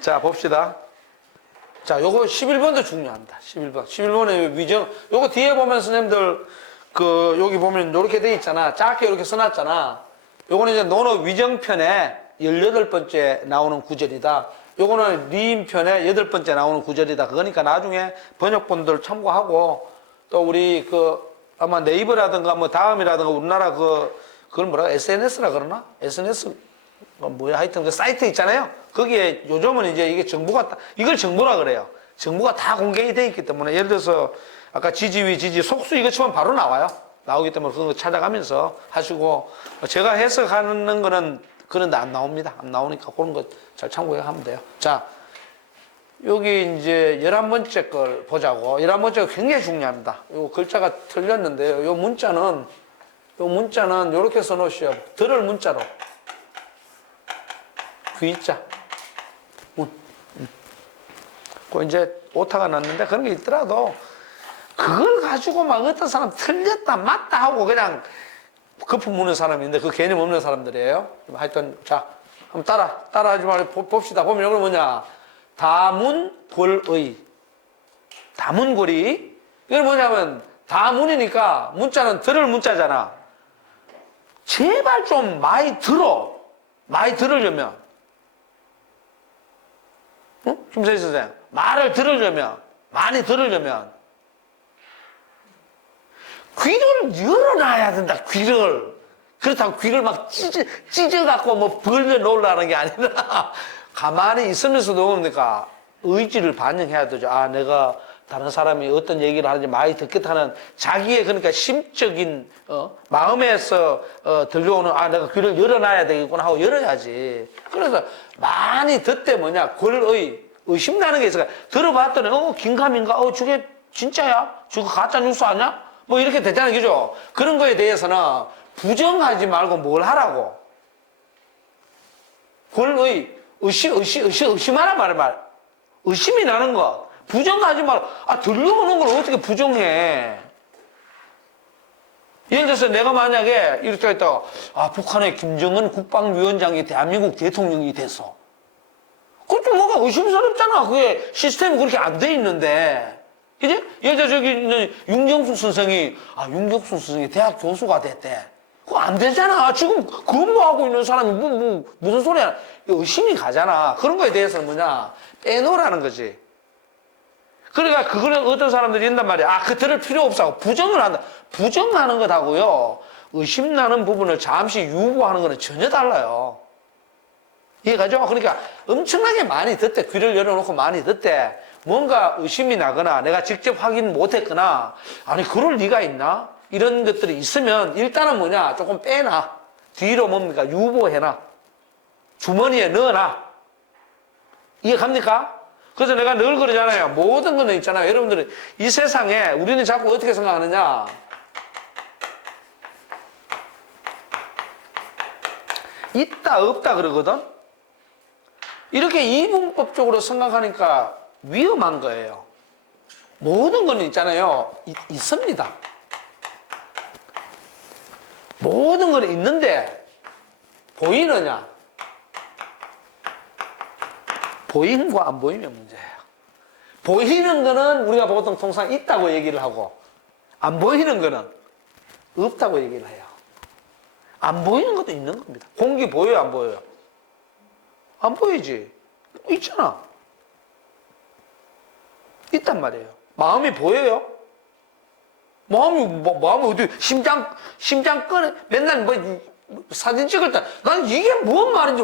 자, 봅시다. 자, 요거 11번도 중요합니다. 11번. 11번의 위정. 요거 뒤에 보면 선생님들, 여기 보면 요렇게 돼 있잖아. 작게 이렇게 써놨잖아. 요거는 이제 논어 위정편에 18번째 나오는 구절이다. 요거는 리인편에 8번째 나오는 구절이다. 그거니까 나중에 번역본들 참고하고, 또 우리 아마 네이버라든가 뭐 다음이라든가 우리나라 그걸 뭐라 SNS라 그러나? SNS 뭐야 하여튼 그 사이트 있잖아요. 거기에 요즘은 이제 이게 정부가 이걸 정보라 그래요. 정보가 다 공개가 돼 있기 때문에 예를 들어서 아까 지지위 지지 속수 이거 치면 바로 나와요. 나오기 때문에 그거 찾아가면서 하시고 제가 해석하는 거는 그런데 안 나옵니다. 안 나오니까 그런 거 잘 참고해 하면 돼요. 자, 여기 이제 11번째 걸 보자고. 11번째가 굉장히 중요합니다. 요 글자가 틀렸는데요. 요 문자는 요렇게 써 놓으시오. 들을 문자로. 귀자. 그 이제 오타가 났는데 그런 게 있더라도 그걸 가지고 막 어떤 사람 틀렸다 맞다 하고 그냥 거품 무는 사람인데 그 개념 없는 사람들이에요. 하여튼 자 한번 따라하지 말고 봅시다. 보면 이건 뭐냐? 다문골의. 다문골이. 이건 뭐냐면 다문이니까 문자는 들을 문자잖아. 제발 좀 많이 들어. 많이 들으려면. 응? 김세희 선생님. 말을 들으려면, 많이 들으려면, 귀를 열어놔야 된다, 귀를. 그렇다고 귀를 막 찢어갖고 뭐 벌려 놓으려는 게 아니라, 가만히 있으면서도 그러니까 의지를 반영해야 되죠. 아, 내가 다른 사람이 어떤 얘기를 하는지 많이 듣겠다는 자기의 그러니까 심적인, 마음에서, 들려오는, 아, 내가 귀를 열어놔야 되겠구나 하고 열어야지. 그래서 많이 듣대 뭐냐, 의심나는 게 있어요. 들어봤더니, 긴가민가? 저게 진짜야? 저거 가짜 뉴스 아니야? 뭐 이렇게 되잖아요. 그죠? 그런 거에 대해서는 부정하지 말고 뭘 하라고? 의심하란 말이야. 의심이 나는 거. 부정하지 말고. 아, 들려오는 걸 어떻게 부정해? 예를 들어서 내가 만약에 이렇게 했다가, 아, 북한의 김정은 국방위원장이 대한민국 대통령이 됐어. 그것도 뭐가 의심스럽잖아. 그게 시스템이 그렇게 안 돼 있는데. 그지? 예를 들어 저기 있는 윤경숙 선생이 대학 교수가 됐대. 그거 안 되잖아. 지금 근무하고 있는 사람이 무슨 소리야. 의심이 가잖아. 그런 거에 대해서는 뭐냐. 빼놓으라는 거지. 그러니까 그거는 어떤 사람들이 있단 말이야. 아, 그 들을 필요 없어. 부정을 한다. 부정하는 것하고요. 의심나는 부분을 잠시 유보하는 거는 전혀 달라요. 이해가죠? 그러니까 엄청나게 많이 듣대. 귀를 열어놓고 많이 듣대. 뭔가 의심이 나거나 내가 직접 확인 못했거나 아니 그럴 리가 있나? 이런 것들이 있으면 일단은 뭐냐? 조금 빼놔. 뒤로 뭡니까? 유보해놔. 주머니에 넣어놔. 이해 갑니까? 그래서 내가 늘 그러잖아요. 모든 거는 있잖아요. 여러분들은 이 세상에 우리는 자꾸 어떻게 생각하느냐? 있다 없다 그러거든? 이렇게 이분법적으로 생각하니까 위험한 거예요. 모든 거는 있잖아요. 있습니다. 모든 거는 있는데 보이느냐? 보이는과 안 보이면 문제예요. 보이는 거는 우리가 보통 통상 있다고 얘기를 하고 안 보이는 거는 없다고 얘기를 해요. 안 보이는 것도 있는 겁니다. 공기 보여요, 안 보여요? 안 보이지? 있잖아. 있단 말이에요. 마음이 보여요? 마음이 어디, 심장 꺼내, 맨날 사진 찍을 때, 난 이게 무슨 말인지,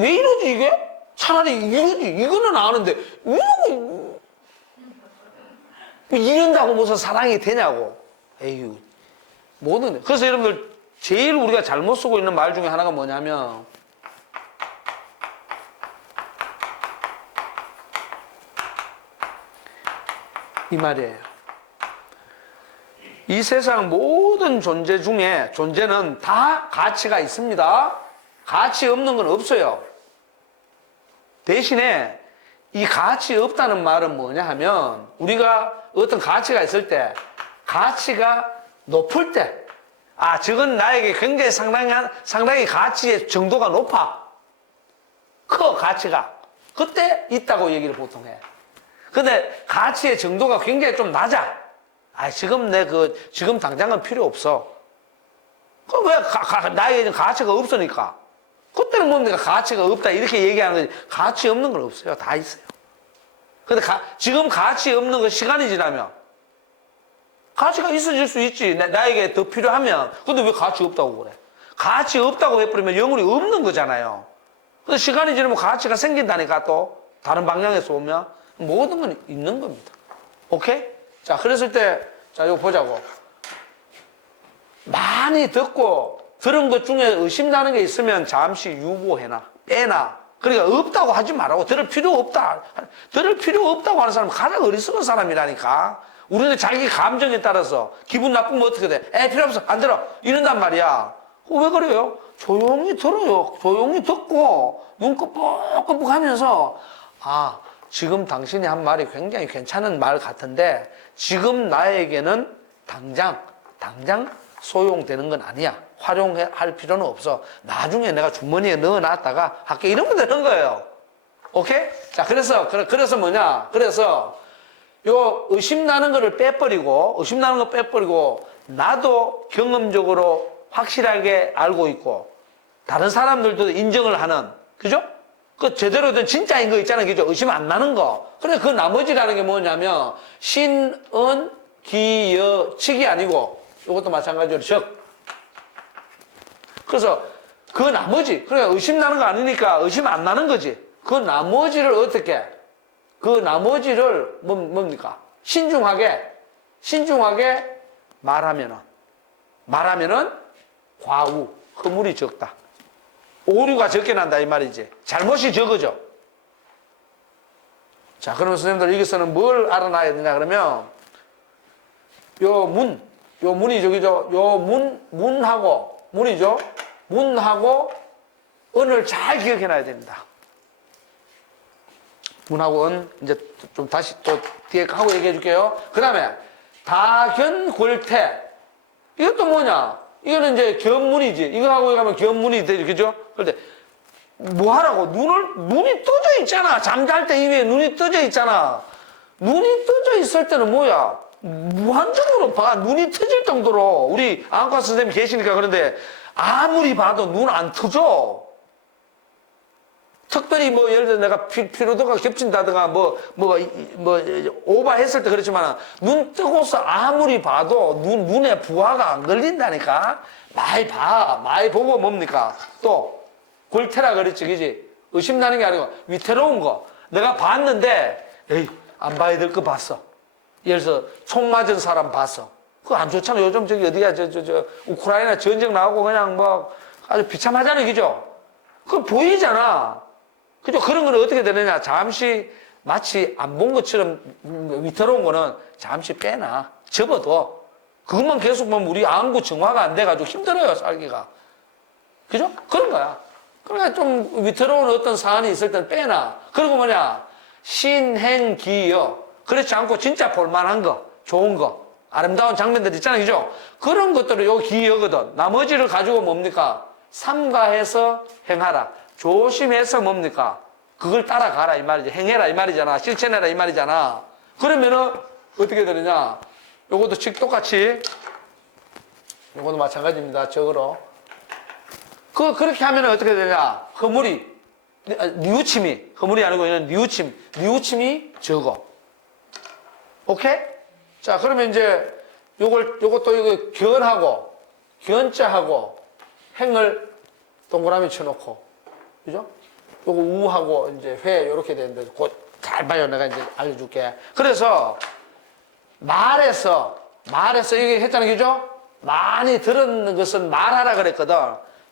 왜 이러지 이게? 차라리 이러지. 이거는 아는데 이러고 이런다고 무슨 사랑이 되냐고. 에휴. 뭐든. 그래서 여러분들 제일 우리가 잘못 쓰고 있는 말 중에 하나가 뭐냐면 이 말이에요. 이 세상 모든 존재 중에 존재는 다 가치가 있습니다. 가치 없는 건 없어요. 대신에 이 가치 없다는 말은 뭐냐 하면 우리가 어떤 가치가 있을 때 가치가 높을 때 저건 나에게 굉장히 상당히 가치의 정도가 높아. 커, 가치가. 그때 있다고 얘기를 보통 해. 근데 가치의 정도가 굉장히 좀 낮아. 지금 당장은 필요 없어. 그럼 왜 나에게 가치가 없으니까. 그때는 뭡니까? 가치가 없다. 이렇게 얘기하는 거지. 가치 없는 건 없어요. 다 있어요. 근데 지금 가치 없는 건 시간이 지나면 가치가 있어질 수 있지. 나에게 더 필요하면. 근데 왜 가치 없다고 그래? 가치 없다고 해버리면 영혼이 없는 거잖아요. 근데 시간이 지나면 가치가 생긴다니까 또. 다른 방향에서 오면. 모든 건 있는 겁니다. 오케이? 자, 그랬을 때, 자, 이거 보자고. 많이 듣고 들은 것 중에 의심나는 게 있으면 잠시 유보해놔. 빼놔. 그러니까 없다고 하지 말라고. 들을 필요 없다. 들을 필요 없다고 하는 사람은 가장 어리석은 사람이라니까. 우리는 자기 감정에 따라서 기분 나쁘면 어떻게 돼? 필요 없어. 안 들어. 이런단 말이야. 왜 그래요? 조용히 들어요. 조용히 듣고 눈 끄뻑끄뻑 하면서 지금 당신이 한 말이 굉장히 괜찮은 말 같은데 지금 나에게는 당장 소용되는 건 아니야. 활용할 필요는 없어. 나중에 내가 주머니에 넣어놨다가 할게. 이러면 되는 거예요. 오케이? 자, 그래서 뭐냐? 그래서 요 의심나는 거를 빼버리고 나도 경험적으로 확실하게 알고 있고 다른 사람들도 인정을 하는, 그죠? 그 제대로 된 진짜인 거 있잖아요. 그죠? 의심 안 나는 거. 그래, 그 나머지라는 게 뭐냐면 신, 은, 기, 여, 칙이 아니고 이것도 마찬가지로 적. 그래서 그 나머지, 그러니까 의심 나는 거 아니니까 의심 안 나는 거지. 그 나머지를 어떻게? 그 나머지를 뭡니까? 신중하게 말하면은 과우, 허물이 적다. 오류가 적게 난다 이 말이지. 잘못이 적어져. 자, 그러면 선생님들 여기서는 뭘 알아놔야 되냐 그러면 요 문이 저기죠. 요 문이죠. 문하고 은을 잘 기억해 놔야 됩니다. 문하고 은 이제 좀 다시 또 뒤에 하고 얘기해 줄게요. 그 다음에 다견골태 이것도 뭐냐? 이거는 이제 견문이지. 이거 하고 가면 견문이 되죠. 그죠? 그런데 뭐 하라고? 눈이 떠져 있잖아. 잠잘 때 이외에 눈이 떠져 있잖아. 눈이 떠져 있을 때는 뭐야? 무한정으로 봐. 눈이 터질 정도로. 우리 안과 선생님이 계시니까 그런데 아무리 봐도 눈 안 터져. 특별히 예를 들어 내가 피로도가 겹친다든가 오버했을 때 그렇지만 눈 뜨고서 아무리 봐도 눈에 부하가 안 걸린다니까. 많이 보고 뭡니까? 또 골태라 그랬지, 그지? 의심나는 게 아니고 위태로운 거. 내가 봤는데 안 봐야 될 거 봤어. 예를 들어서 총 맞은 사람 봤어. 그거 안 좋잖아. 요즘 저기 어디야 우크라이나 전쟁 나오고 그냥 아주 비참하잖아요, 그죠? 그거 보이잖아. 그죠? 그런 거는 어떻게 되느냐? 잠시 마치 안 본 것처럼 위태로운 거는 잠시 빼놔. 접어둬. 그것만 계속 보면 우리 안구 정화가 안 돼가지고 힘들어요, 살기가. 그죠? 그런 거야. 그러니까 좀 위태로운 어떤 사안이 있을 때는 빼놔. 그리고 뭐냐? 신행기여. 그렇지 않고 진짜 볼만한 거, 좋은 거, 아름다운 장면들 있잖아요, 그죠? 그런 것들을 요 기여거든. 나머지를 가지고 뭡니까? 삼가해서 행하라. 조심해서 뭡니까? 그걸 따라가라 이 말이지. 행해라 이 말이잖아. 실천해라 이 말이잖아. 그러면은 어떻게 되느냐? 요것도 똑같이 요것도 마찬가지입니다. 적으로. 그렇게 하면은 어떻게 되냐? 뉘우침이 허물이 아니고 뉘우침이 적어. 오케이? 자, 그러면 이제 요것도 이거 견자하고 행을 동그라미 쳐놓고 그죠? 요거 우하고 이제 회 이렇게 되는데 곧 잘 봐요. 내가 이제 알려줄게. 그래서 말에서 이게 했잖아요. 그죠? 많이 들은 것은 말하라 그랬거든.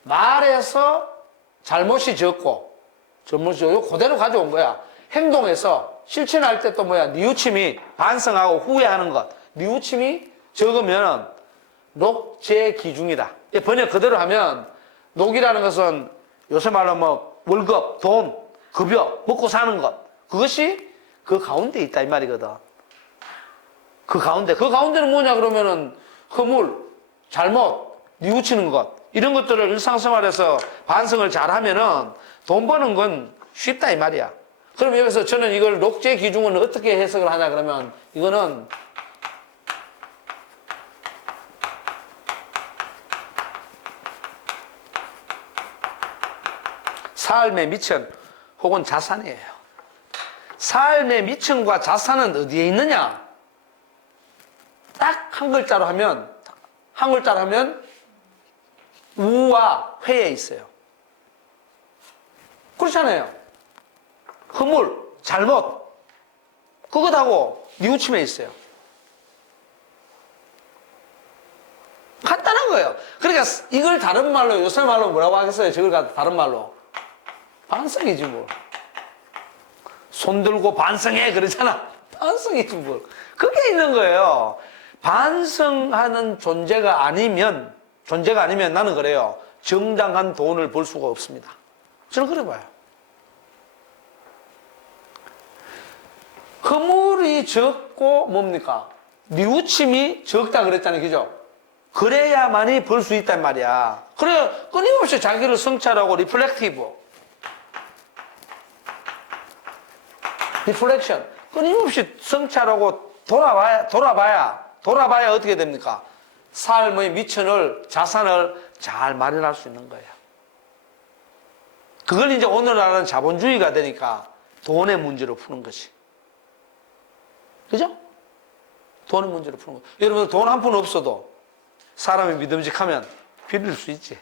말에서 잘못이 적고 그대로 가져온 거야. 행동에서 실천할 때 또 뭐야? 뉘우침이 반성하고 후회하는 것. 뉘우침이 적으면 녹재기중이다. 번역 그대로 하면 녹이라는 것은 요새 말로 뭐 월급, 돈, 급여, 먹고 사는 것. 그것이 그 가운데 있다 이 말이거든. 그 가운데는 뭐냐 그러면은 허물, 잘못, 뉘우치는 것 이런 것들을 일상생활에서 반성을 잘하면은 돈 버는 건 쉽다 이 말이야. 그럼 여기서 저는 이걸 녹제 기중은 어떻게 해석을 하냐 그러면 이거는 삶의 미천 혹은 자산이에요. 삶의 미천과 자산은 어디에 있느냐? 딱 한 글자로 하면 우와 회에 있어요. 그렇잖아요. 허물, 잘못 그것하고 뉘우침에 있어요. 간단한 거예요. 그러니까 이걸 다른 말로 요새 말로 뭐라고 하겠어요? 저걸 갖다 다른 말로 반성이지 뭐. 손 들고 반성해 그러잖아. 반성이지 뭐. 그게 있는 거예요. 반성하는 존재가 아니면 나는 그래요. 정당한 돈을 벌 수가 없습니다. 저는 그래 봐요. 허물이 적고 뭡니까? 뉘우침이 적다 그랬잖아요. 그죠? 그래야만이 벌 수 있단 말이야. 그래 끊임없이 자기를 성찰하고 리플렉션 끊임없이 성찰하고 돌아봐야 어떻게 됩니까? 삶의 미천을 자산을 잘 마련할 수 있는 거예요. 그걸 이제 오늘날은 자본주의가 되니까 돈의 문제로 푸는 것이. 그죠? 돈의 문제로 푸는 거. 여러분 돈 한 푼 없어도 사람이 믿음직하면 빌릴 수 있지.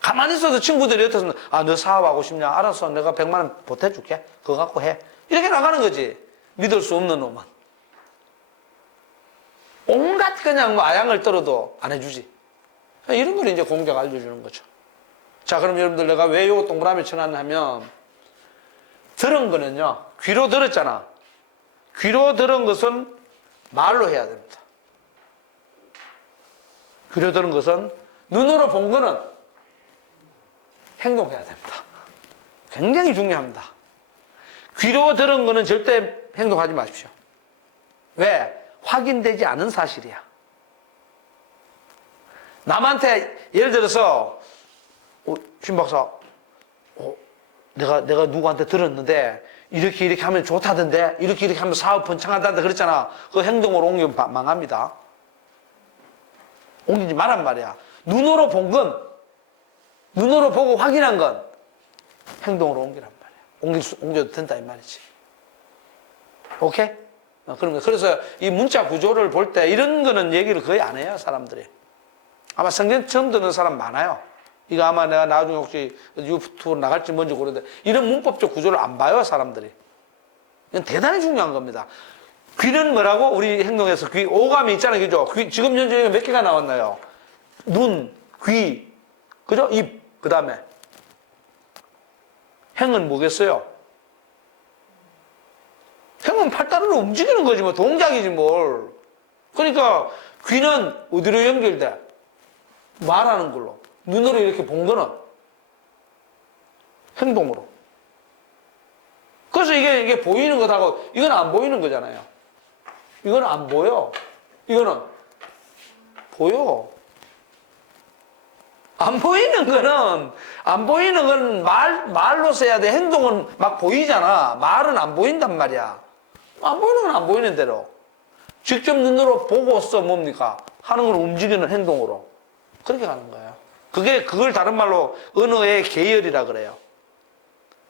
가만히 있어도 친구들이 옆에서 너 사업하고 싶냐? 알았어. 내가 100만 원 보태줄게. 그거 갖고 해. 이렇게 나가는 거지. 믿을 수 없는 놈은. 온갖 그냥 뭐 아양을 떨어도 안 해주지. 이런 걸 이제 공자가 알려주는 거죠. 자, 그럼 여러분들 내가 왜 요거 동그라미 쳐놨냐 하면 들은 거는요. 귀로 들었잖아. 귀로 들은 것은 말로 해야 됩니다. 귀로 들은 것은 눈으로 본 거는 행동해야 됩니다. 굉장히 중요합니다. 귀로 들은 거는 절대 행동하지 마십시오. 왜? 확인되지 않은 사실이야. 남한테 예를 들어서 신 박사 내가 누구한테 들었는데 이렇게 하면 좋다던데 이렇게 하면 사업 번창한다던데 그랬잖아. 그 행동으로 옮기면 망합니다. 옮기지 말란 말이야. 눈으로 보고 확인한 건 행동으로 옮기란 말이야. 옮겨도 된다 이 말이지. 오케이? 그래서 이 문자 구조를 볼 때 이런 거는 얘기를 거의 안 해요, 사람들이. 아마 성경 처음 듣는 사람 많아요. 이거 아마 내가 나중에 혹시 유튜브로 나갈지 뭔지 모르는데 이런 문법적 구조를 안 봐요, 사람들이. 이건 대단히 중요한 겁니다. 귀는 뭐라고? 우리 행동에서 귀, 오감이 있잖아요, 그죠? 귀, 지금 현재 몇 개가 나왔나요? 눈, 귀, 그죠? 입, 그 다음에 행은 뭐겠어요? 행은 팔다리로 움직이는 거지 뭐 동작이지 뭘. 그러니까 귀는 어디로 연결돼? 말하는 걸로. 눈으로 이렇게 본 거는 행동으로. 그래서 이게 보이는 것하고 이건 안 보이는 거잖아요. 이건 안 보여. 이거는 보여. 안 보이는 건 말로 써야 돼. 행동은 막 보이잖아. 말은 안 보인단 말이야. 안 보이는 건 안 보이는 대로. 직접 눈으로 보고서 뭡니까? 하는 걸 움직이는 행동으로. 그렇게 가는 거예요. 그걸 다른 말로 언어의 계열이라 그래요.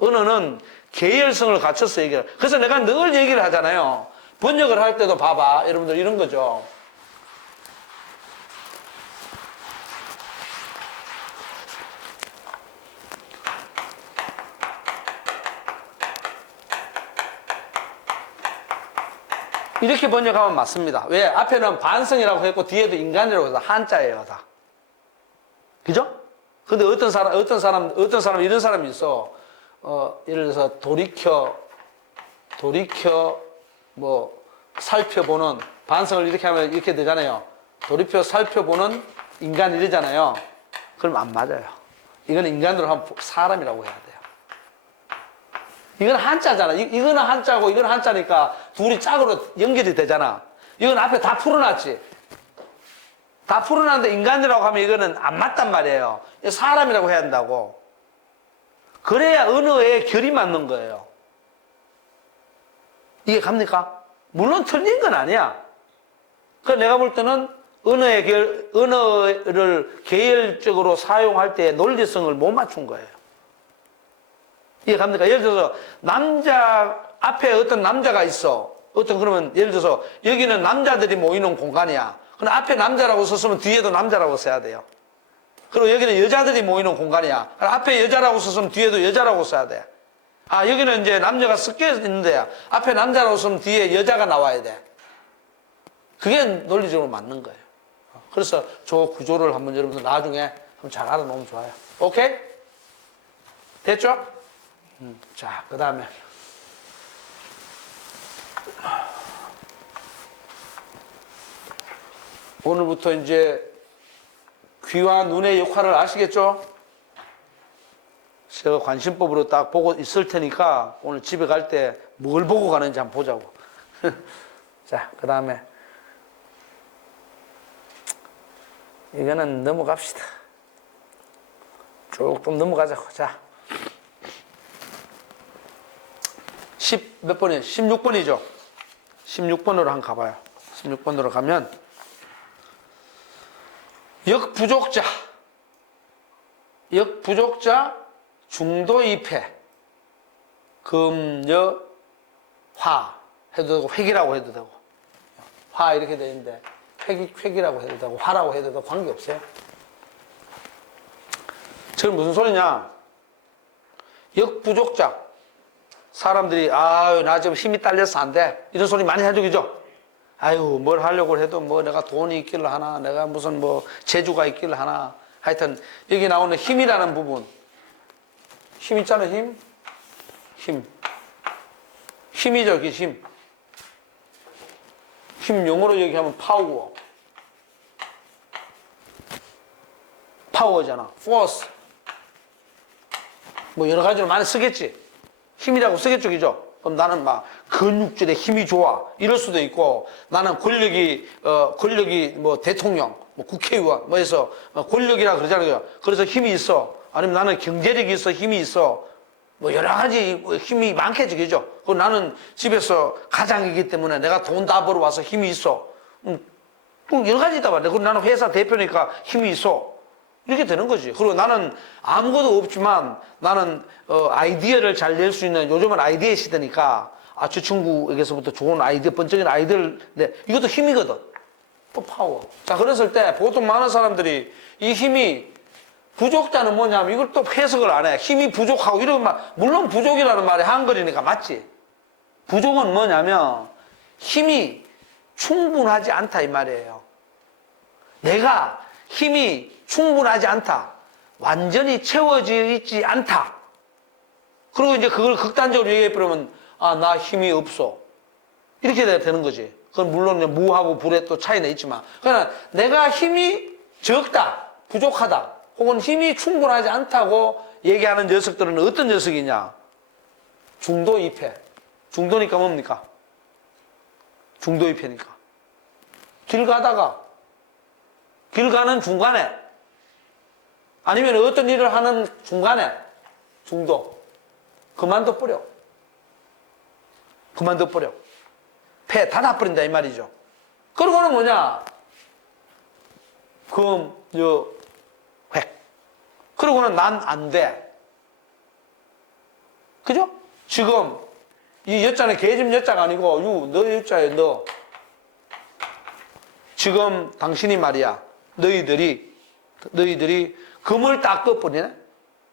언어는 계열성을 갖춰서 얘기를. 그래서 내가 늘 얘기를 하잖아요. 번역을 할 때도 봐봐. 여러분들 이런 거죠. 이렇게 번역하면 맞습니다. 왜? 앞에는 반성이라고 했고 뒤에도 인간이라고 해서 한자예요, 다. 그죠? 근데 어떤 사람 이런 사람이 있어. 예를 들어서 돌이켜 뭐 살펴보는, 반성을 이렇게 하면 이렇게 되잖아요. 돌이켜 살펴보는 인간 이러잖아요. 그럼 안 맞아요. 이거는 인간으로 하면 사람이라고 해야 돼요. 이건 한자잖아. 이거는 한자고 이건 한자니까 둘이 짝으로 연결이 되잖아. 이건 앞에 다 풀어놨지. 다 풀어놨는데 인간이라고 하면 이거는 안 맞단 말이에요. 사람이라고 해야 한다고. 그래야 언어의 결이 맞는 거예요. 이게 갑니까? 물론 틀린 건 아니야. 그러니까 내가 볼 때는 언어를 계열적으로 사용할 때 논리성을 못 맞춘 거예요. 이해 갑니까? 예를 들어서 앞에 어떤 남자가 있어. 그러면 예를 들어서 여기는 남자들이 모이는 공간이야. 그럼 앞에 남자라고 썼으면 뒤에도 남자라고 써야 돼요. 그리고 여기는 여자들이 모이는 공간이야. 그럼 앞에 여자라고 썼으면 뒤에도 여자라고 써야 돼. 여기는 이제 남녀가 섞여 있는데 앞에 남자라고 쓰면 뒤에 여자가 나와야 돼. 그게 논리적으로 맞는 거예요. 그래서 저 구조를 한번 여러분들 나중에 한번 잘 알아놓으면 좋아요. 오케이? 됐죠? 자, 그 다음에 오늘부터 이제 귀와 눈의 역할을 아시겠죠? 제가 관심법으로 딱 보고 있을 테니까 오늘 집에 갈 때 뭘 보고 가는지 한번 보자고. 자, 그 다음에 이거는 넘어갑시다. 조금 넘어가자고. 자, 10몇 번이에요? 16번이죠? 16번으로 한번 가봐요. 16번으로 가면 역부족자 중도입해 금여 화 해도 되고 획이라고 해도 되고 화 이렇게 되어 있는데 획이라고 해도 되고 화라고 해도 되고 관계없어요. 지금 무슨 소리냐? 역부족자 사람들이 나 지금 힘이 딸려서 안 돼 이런 소리 많이 해주기죠. 뭘 하려고 해도 뭐 내가 돈이 있길래 하나 내가 무슨 뭐 재주가 있길래 하나 하여튼 여기 나오는 힘이라는 부분 힘 있잖아요. 힘이죠. 이게 힘 영어로 얘기하면 파워잖아. force 뭐 여러 가지로 많이 쓰겠지. 힘이라고 쓰겠죠. 그죠? 그럼 나는 막 근육질에 힘이 좋아 이럴 수도 있고 나는 권력이 뭐 대통령 뭐 국회의원 뭐 해서 권력이라 그러잖아요. 그래서 힘이 있어. 아니면 나는 경제력이 있어 힘이 있어. 뭐 여러 가지 힘이 많겠죠. 그죠? 그리고 나는 집에서 가장이기 때문에 내가 돈 다 벌어와서 힘이 있어. 여러 가지 있다 말이야. 그리고 나는 회사 대표니까 힘이 있어. 이렇게 되는 거지. 그리고 나는 아무것도 없지만 나는 아이디어를 잘 낼 수 있는 요즘은 아이디어 시대니까 저 친구에게서부터 좋은 아이디어, 번쩍이는 아이디어를 내. 이것도 힘이거든. 또 파워. 자, 그랬을 때 보통 많은 사람들이 이 힘이 부족자는 뭐냐면 이걸 또 해석을 안 해. 힘이 부족하고 이런 말. 물론 부족이라는 말이 한글이니까 맞지. 부족은 뭐냐면 힘이 충분하지 않다 이 말이에요. 내가 힘이 충분하지 않다. 완전히 채워져 있지 않다. 그리고 이제 그걸 극단적으로 얘기해버리면 나 힘이 없어. 이렇게 되는 거지. 그건 물론 무하고 불에 또 차이는 있지만 그러나 내가 힘이 적다. 부족하다. 혹은 힘이 충분하지 않다고 얘기하는 녀석들은 어떤 녀석이냐? 중도입해. 중도니까 뭡니까? 중도입해니까. 길 가는 중간에 아니면 어떤 일을 하는 중간에 중도. 그만둬버려. 폐 닫아버린다 이 말이죠. 그러고는 뭐냐? 획. 그러고는 난 안 돼. 그죠? 지금 이 여자는 개집 여자가 아니고 너 여자예요. 너. 지금 당신이 말이야. 너희들이 금을 딱 꺼버리네?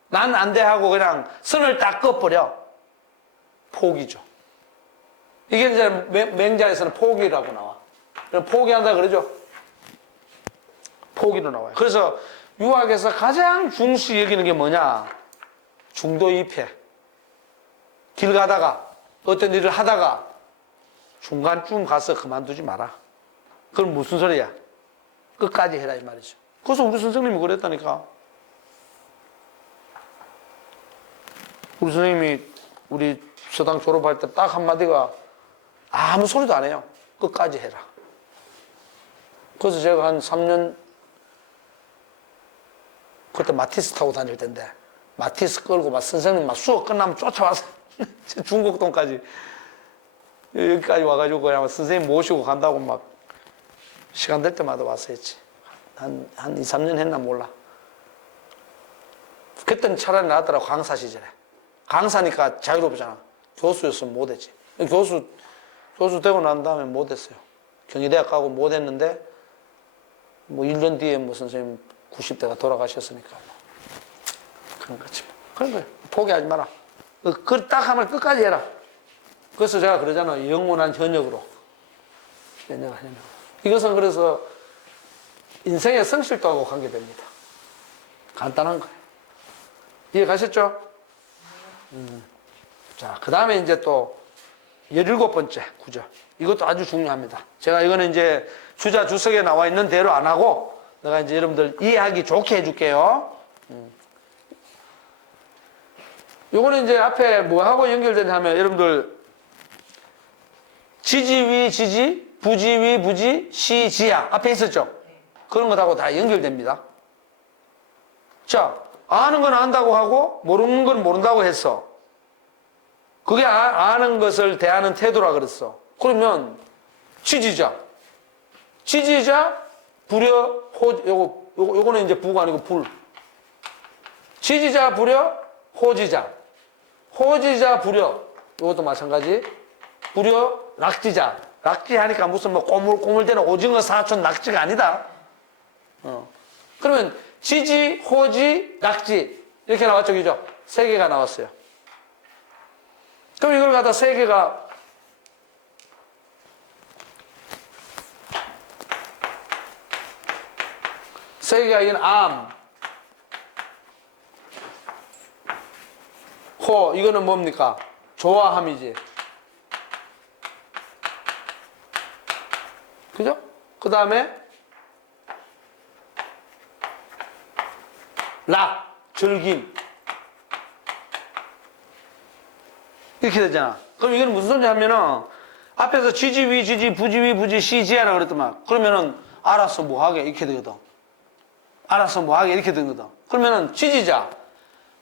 난 안 돼 하고 그냥 선을 딱 꺼버려. 포기죠. 이게 이제 맹자에서는 포기라고 나와. 포기한다 그러죠? 포기로 나와요. 그래서 유학에서 가장 중시 여기는 게 뭐냐? 중도입회. 길 가다가 어떤 일을 하다가 중간쯤 가서 그만두지 마라. 그건 무슨 소리야? 끝까지 해라 이 말이죠. 그래서 우리 선생님이 그랬다니까. 우리 선생님이 우리 서당 졸업할 때 딱 한마디가 아무 소리도 안 해요. 끝까지 해라. 그래서 제가 한 3년 그때 마티스 타고 다닐 텐데 마티스 끌고 막 선생님 막 수업 끝나면 쫓아와서 중곡동까지 여기까지 와가지고 그냥 선생님 모시고 간다고 막 시간 될 때마다 와서 했지. 한 2, 3년 했나 몰라. 그때는 차라리 나왔더라고. 강사 시절에. 강사니까 자유롭잖아. 교수였으면 못했지. 교수 되고 난 다음에 못했어요. 경희대학 가고 못했는데 뭐 1년 뒤에 뭐 선생님 90대가 돌아가셨으니까 뭐 그런 거지. 그런 거예요. 포기하지 마라. 그 딱 하면 끝까지 해라. 그래서 제가 그러잖아요. 영원한 현역으로. 현역. 이것은 그래서 인생의 성실도하고 관계됩니다. 간단한 거예요. 이해 가셨죠? 자, 그 다음에 이제 또 17번째 구절. 이것도 아주 중요합니다. 제가 이거는 이제 주자 주석에 나와 있는 대로 안 하고 내가 이제 여러분들 이해하기 좋게 해줄게요. 요거는 이제 앞에 뭐하고 연결되냐면 여러분들 지지위 지지, 부지위 부지, 시지야 앞에 있었죠? 그런 것하고 다 연결됩니다. 자, 아는 건 안다고 하고 모르는 건 모른다고 했어. 그게 아는 것을 대하는 태도라 그랬어. 그러면 지지자, 부려, 요거는 이제 부가 아니고 불. 지지자, 부려, 호지자, 부려. 요것도 마찬가지. 부려, 락지자. 락지하니까 무슨 뭐 꼬물꼬물대는 오징어 사촌 낙지가 아니다. 그러면 지지, 호지, 낙지 이렇게 나왔죠, 그죠? 세 개가 나왔어요. 그럼 이걸 갖다 세 개가 이건 암, 호 이거는 뭡니까? 좋아함이지. 그죠? 그 다음에 락, 즐김. 이렇게 되잖아. 그럼 이건 무슨 소리냐 하면은 앞에서 지지위 지지 부지위 부지 시지하라 그랬더만 그러면은 알아서 뭐하게 이렇게 되거든. 알아서 뭐하게 이렇게 되거든. 그러면은 지지자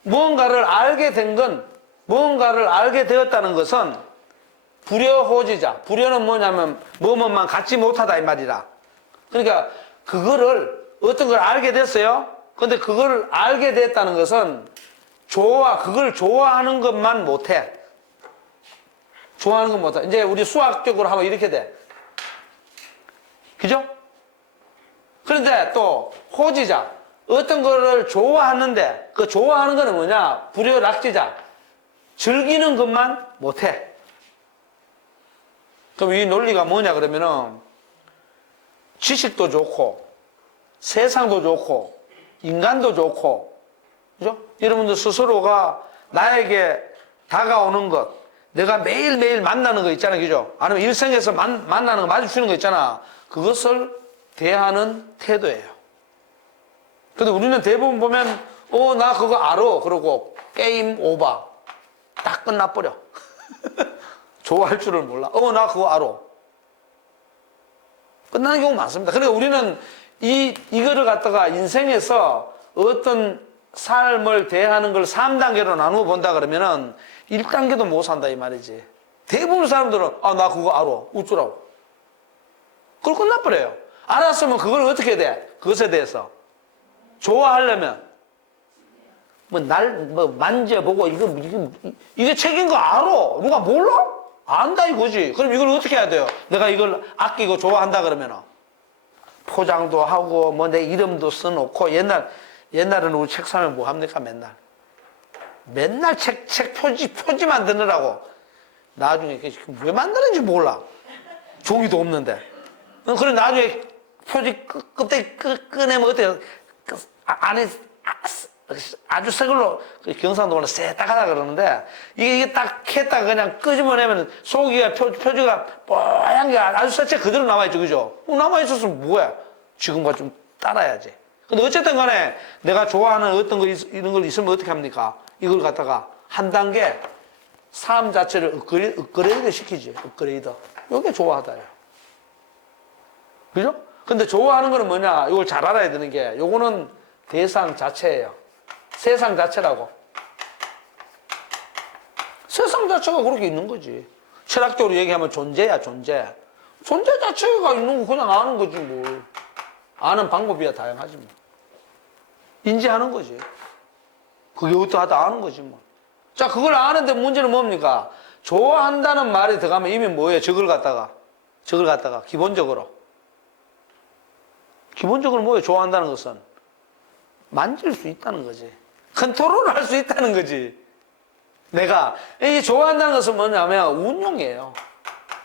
무언가를 알게 된 건 무언가를 알게 되었다는 것은 불여호지자. 불여는 뭐냐면 뭐뭐만 갖지 못하다 이 말이라. 그러니까 그거를 어떤 걸 알게 됐어요. 근데 그걸 알게 됐다는 것은 그걸 좋아하는 것만 못해. 좋아하는 건 못해. 이제 우리 수학적으로 하면 이렇게 돼. 그죠? 그런데 또 호지자. 어떤 거를 좋아하는데 그 좋아하는 거는 뭐냐? 불여락지자. 즐기는 것만 못해. 그럼 이 논리가 뭐냐 그러면은 지식도 좋고 세상도 좋고 인간도 좋고 그죠? 여러분들 스스로가 나에게 다가오는 것 내가 매일매일 만나는 거 있잖아요. 그죠? 아니면 일생에서 만나는 거 마주치는 거 있잖아. 그것을 대하는 태도예요. 근데 우리는 대부분 보면 나 그거 알아. 그러고 게임 오버. 딱 끝나버려. 좋아할 줄을 몰라. 나 그거 알아. 끝나는 경우 많습니다. 그러니까 우리는 이거를 갖다가 인생에서 어떤 삶을 대하는 걸 3단계로 나누어 본다 그러면은 1단계도 못 산다 이 말이지. 대부분 사람들은 나 그거 알아. 어쩌라고. 그걸 끝나버려요. 알았으면 그걸 어떻게 돼? 그것에 대해서 좋아하려면 뭐 만져보고 이게 책인 거 알아. 누가 몰라? 안다 이거지. 그럼 이걸 어떻게 해야 돼요? 내가 이걸 아끼고 좋아한다 그러면은 포장도 하고 뭐 내 이름도 써놓고 옛날에는 우리 책 사면 뭐 합니까? 맨날 책 표지 만드느라고 나중에 왜 만드는지 몰라. 종이도 없는데. 그래 나중에 표지 껍데기 꺼내면 어때요? 안에 아주 새 걸로 경상도 말로 새딱하다 그러는데 이게 딱 했다가 그냥 끄집어내면 속이가 표지가 뽀얀 게 아주 새채 그대로 남아있죠. 그죠? 남아있었으면 뭐야? 지금과 좀 따라야지. 근데 어쨌든 간에 내가 좋아하는 어떤 거 이런 걸 있으면 어떻게 합니까? 이걸 갖다가 한 단계 삶 자체를 업그레이드 시키지. 업그레이드. 이게 좋아하다요. 그죠? 근데 좋아하는 거는 뭐냐? 이걸 잘 알아야 되는 게 요거는 대상 자체예요. 세상 자체라고. 세상 자체가 그렇게 있는 거지. 철학적으로 얘기하면 존재야, 존재. 존재 자체가 있는 거 그냥 아는 거지, 뭘. 아는 방법이야 다양하지 뭐. 인지하는 거지. 그게 어떠하다 아는 거지 뭐. 자, 그걸 아는데 문제는 뭡니까? 좋아한다는 말이 들어가면 이미 뭐예요? 저걸 갖다가 기본적으로 뭐예요? 좋아한다는 것은 만질 수 있다는 거지. 컨트롤을 할 수 있다는 거지. 내가 이 좋아한다는 것은 뭐냐면 운용이에요.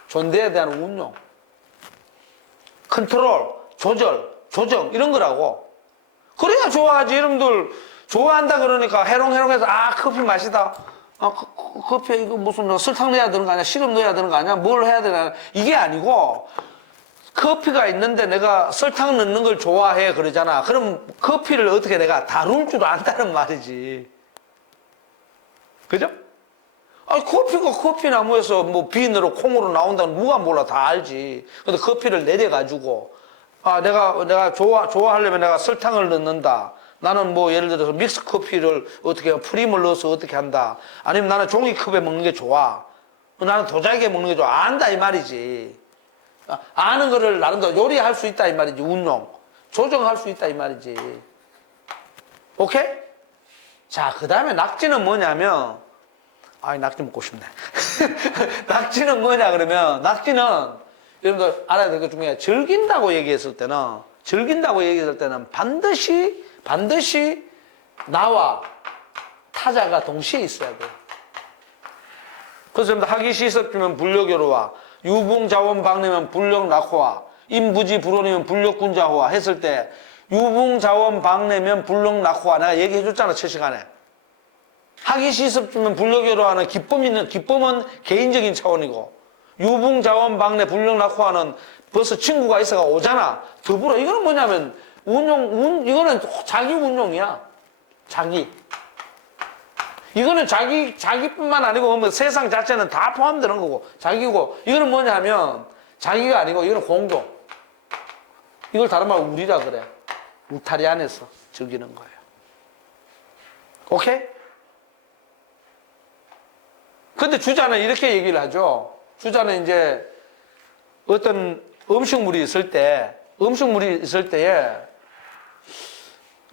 존재에 대한 운용. 컨트롤, 조정 이런 거라고. 그래야 좋아하지. 여러분들 좋아한다 그러니까 해롱해롱해서 커피 마시다. 커피에 이거 무슨 설탕 넣어야 되는 거 아니야? 시럽 넣어야 되는 거 아니야? 뭘 해야 되나? 이게 아니고 커피가 있는데 내가 설탕 넣는 걸 좋아해 그러잖아. 그럼 커피를 어떻게 내가 다룰 줄 안다는 말이지. 그죠? 커피가 커피나무에서 뭐 비누로 콩으로 나온다는 누가 몰라 다 알지. 근데 커피를 내려가지고 내가 좋아하려면 내가 설탕을 넣는다. 나는 뭐 예를 들어서 믹스 커피를 어떻게 프림을 넣어서 어떻게 한다. 아니면 나는 종이컵에 먹는 게 좋아. 나는 도자기에 먹는 게 좋아. 안다 이 말이지. 아는 거를 나름대로 요리할 수 있다 이 말이지. 운용 조정할 수 있다 이 말이지. 오케이? 자, 그 다음에 낙지는 뭐냐면 낙지 먹고 싶네. 낙지는 뭐냐 그러면 낙지는 여러분들 알아야 될 것 중에 즐긴다고 얘기했을 때는 반드시 나와 타자가 동시에 있어야 돼. 그래서 여러분들 하기시섭주면 불력여로와 유붕자원방내면 불력낙호와 인부지 불원이면 불력군자호와 했을 때 유붕자원방내면 불력낙호와 내가 얘기해 줬잖아 첫 시간에. 하기시섭주면 불력여로와는 기쁨은 개인적인 차원이고 유붕자원방내 불력낙호와는 벌써 친구가 있어가 오잖아. 더불어 이거는 뭐냐면 이거는 자기 운용이야. 자기. 이거는 자기뿐만 아니고 뭐 세상 자체는 다 포함되는 거고 자기고 이거는 뭐냐면 자기가 아니고 이거는 공동. 이걸 다른 말로 우리라 그래. 울타리 안에서 즐기는 거예요. 오케이? 근데 주자는 이렇게 얘기를 하죠. 주자는 이제 어떤 음식물이 있을 때에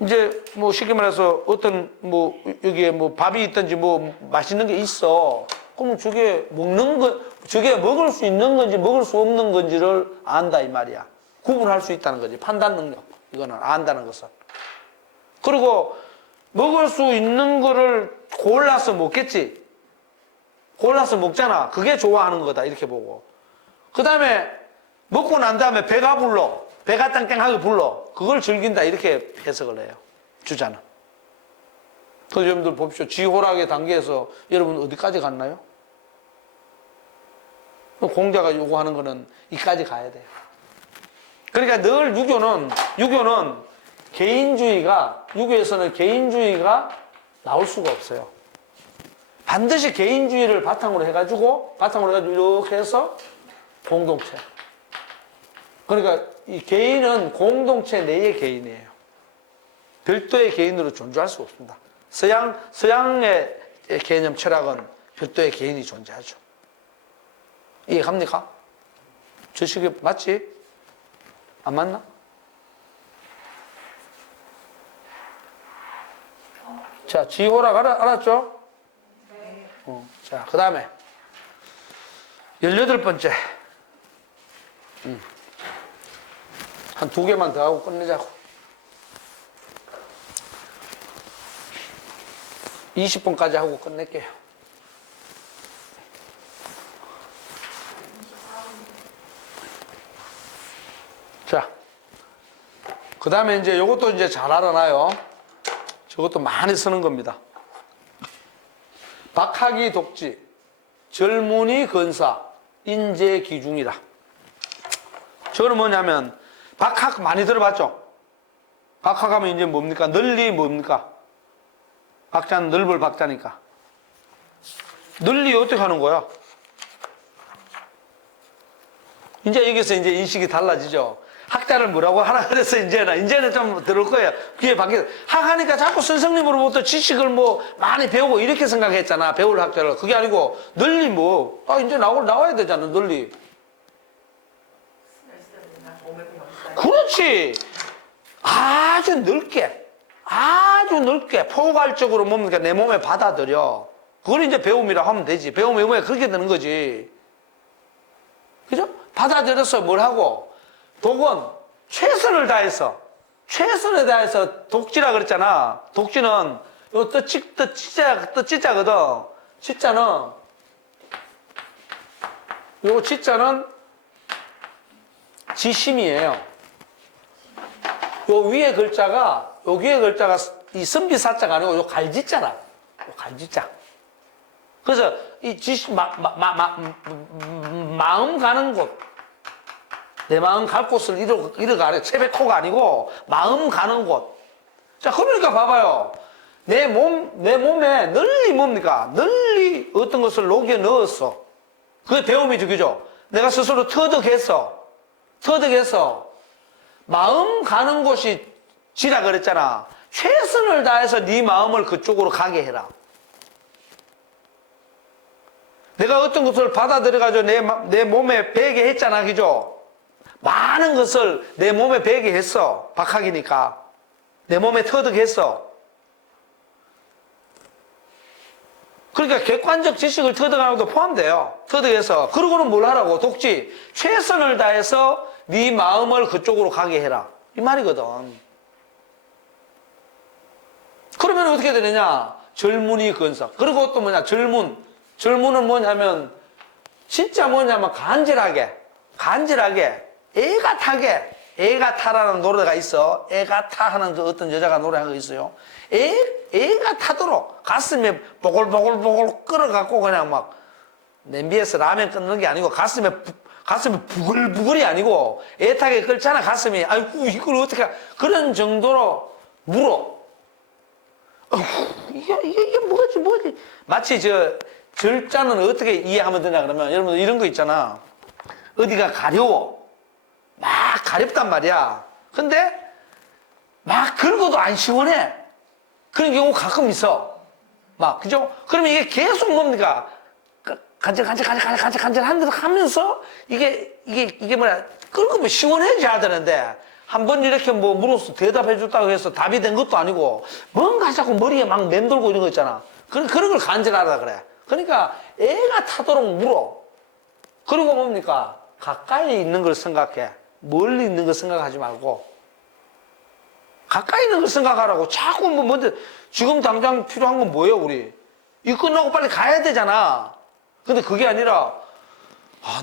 이제 뭐 쉽게 말해서 어떤 뭐 여기에 뭐 밥이 있든지 뭐 맛있는 게 있어. 그럼 저게 먹을 수 있는 건지 먹을 수 없는 건지를 안다 이 말이야. 구분할 수 있다는 거지. 판단 능력. 이거는 안다는 것은. 그리고 먹을 수 있는 거를 골라서 먹겠지. 골라서 먹잖아. 그게 좋아하는 거다 이렇게 보고. 그 다음에 먹고 난 다음에 배가 불러. 배가 땡땡하게 불러. 그걸 즐긴다 이렇게 해석을 해요. 주자는. 그래서 여러분들 봅시오. 지호락의 단계에서 여러분 어디까지 갔나요? 공자가 요구하는 거는 이까지 가야 돼요. 그러니까 늘 유교는 유교에서는 개인주의가 나올 수가 없어요. 반드시 개인주의를 바탕으로 해가지고 이렇게 해서 공동체. 그러니까 이 개인은 공동체 내의 개인이에요. 별도의 개인으로 존재할 수 없습니다. 서양의 개념 철학은 별도의 개인이 존재하죠. 이해갑니까? 저 시계 맞지? 안 맞나? 자, 지호락 알았죠? 네. 자, 그 다음에 18번째. 한 2개만 더 하고 끝내자고. 20분까지 하고 끝낼게요. 그 다음에 이제 요것도 이제 잘 알아놔요. 저것도 많이 쓰는 겁니다. 박학이 독지, 젊은이 근사, 인재 기중이라. 저거는 뭐냐면, 박학 많이 들어봤죠? 박학하면 이제 뭡니까? 널리 뭡니까? 박자는 넓을 박자니까. 널리 어떻게 하는 거야? 이제 여기서 이제 인식이 달라지죠. 학자를 뭐라고 하나 그래서 이제는 좀 들을 거예요. 귀에 박혀. 학하니까 자꾸 선생님으로부터 지식을 뭐 많이 배우고 이렇게 생각했잖아. 배울 학자를. 그게 아니고 널리 뭐, 이제 나와야 되잖아. 널리. 그렇지. 아주 넓게 포괄적으로 뭡니까? 내 몸에 받아들여. 그걸 이제 배움이라 하면 되지. 배움이 그렇게 되는 거지. 그죠? 받아들여서 뭘 하고, 독은 최선을 다해서 독지라 그랬잖아. 독지는 요 뜻지자거든. 지자는 지심이에요. 요 위에 글자가 이 선비사자가 아니고 요 갈지자라. 요 갈지자. 그래서 이 마음 가는 곳, 내 마음 갈 곳을 이르가래. 체베코가 아니고 마음 가는 곳. 자, 그러니까 봐봐요. 내 몸에 널리 뭡니까? 널리 어떤 것을 녹여 넣었어. 그게 배움이죠, 그죠? 내가 스스로 터득해서 마음 가는 곳이 지라 그랬잖아. 최선을 다해서 네 마음을 그쪽으로 가게 해라. 내가 어떤 것을 받아들여가지고 내 몸에 배게 했잖아, 그죠? 많은 것을 내 몸에 배게 했어. 박학이니까. 내 몸에 터득했어. 그러니까 객관적 지식을 터득하는 것도 포함돼요. 터득해서. 그러고는 뭘 하라고? 독지. 최선을 다해서 네 마음을 그쪽으로 가게 해라. 이 말이거든. 그러면 어떻게 되느냐? 젊은이 근사. 그리고 또 뭐냐? 젊은은 뭐냐면 진짜 뭐냐면 간절하게 애가 타라는 노래가 있어. 애가 타 하는 그 어떤 여자가 노래한 거 있어요. 애가 타도록 가슴에 보글보글 끓어갖고 그냥 막 냄비에서 라면 끓는 게 아니고 가슴에 부글부글이 아니고 애타게 끓잖아. 가슴이. 아이고 이걸 어떻게 그런 정도로 물어. 이게 뭐지? 마치 절자는 어떻게 이해하면 되냐 그러면 여러분 이런 거 있잖아. 어디가 가려워. 막 가렵단 말이야. 근데 막 긁어도 안 시원해. 그런 경우 가끔 있어. 막, 그죠? 그러면 이게 계속 뭡니까? 간질간질 하면서 이게 뭐야? 긁으면 시원해져야 되는데 한 번 이렇게 뭐 물어서 대답해 줬다고 해서 답이 된 것도 아니고 뭔가 자꾸 머리에 막 맴돌고 이런 거 있잖아. 그런 걸 간질하라 그래. 그러니까 애가 타도록 물어. 그리고 뭡니까? 가까이 있는 걸 생각해. 멀리 있는 걸 생각하지 말고 가까이 있는 걸 생각하라고. 자꾸 뭐 먼저 지금 당장 필요한 건 뭐예요, 우리? 이거 끝나고 빨리 가야 되잖아. 근데 그게 아니라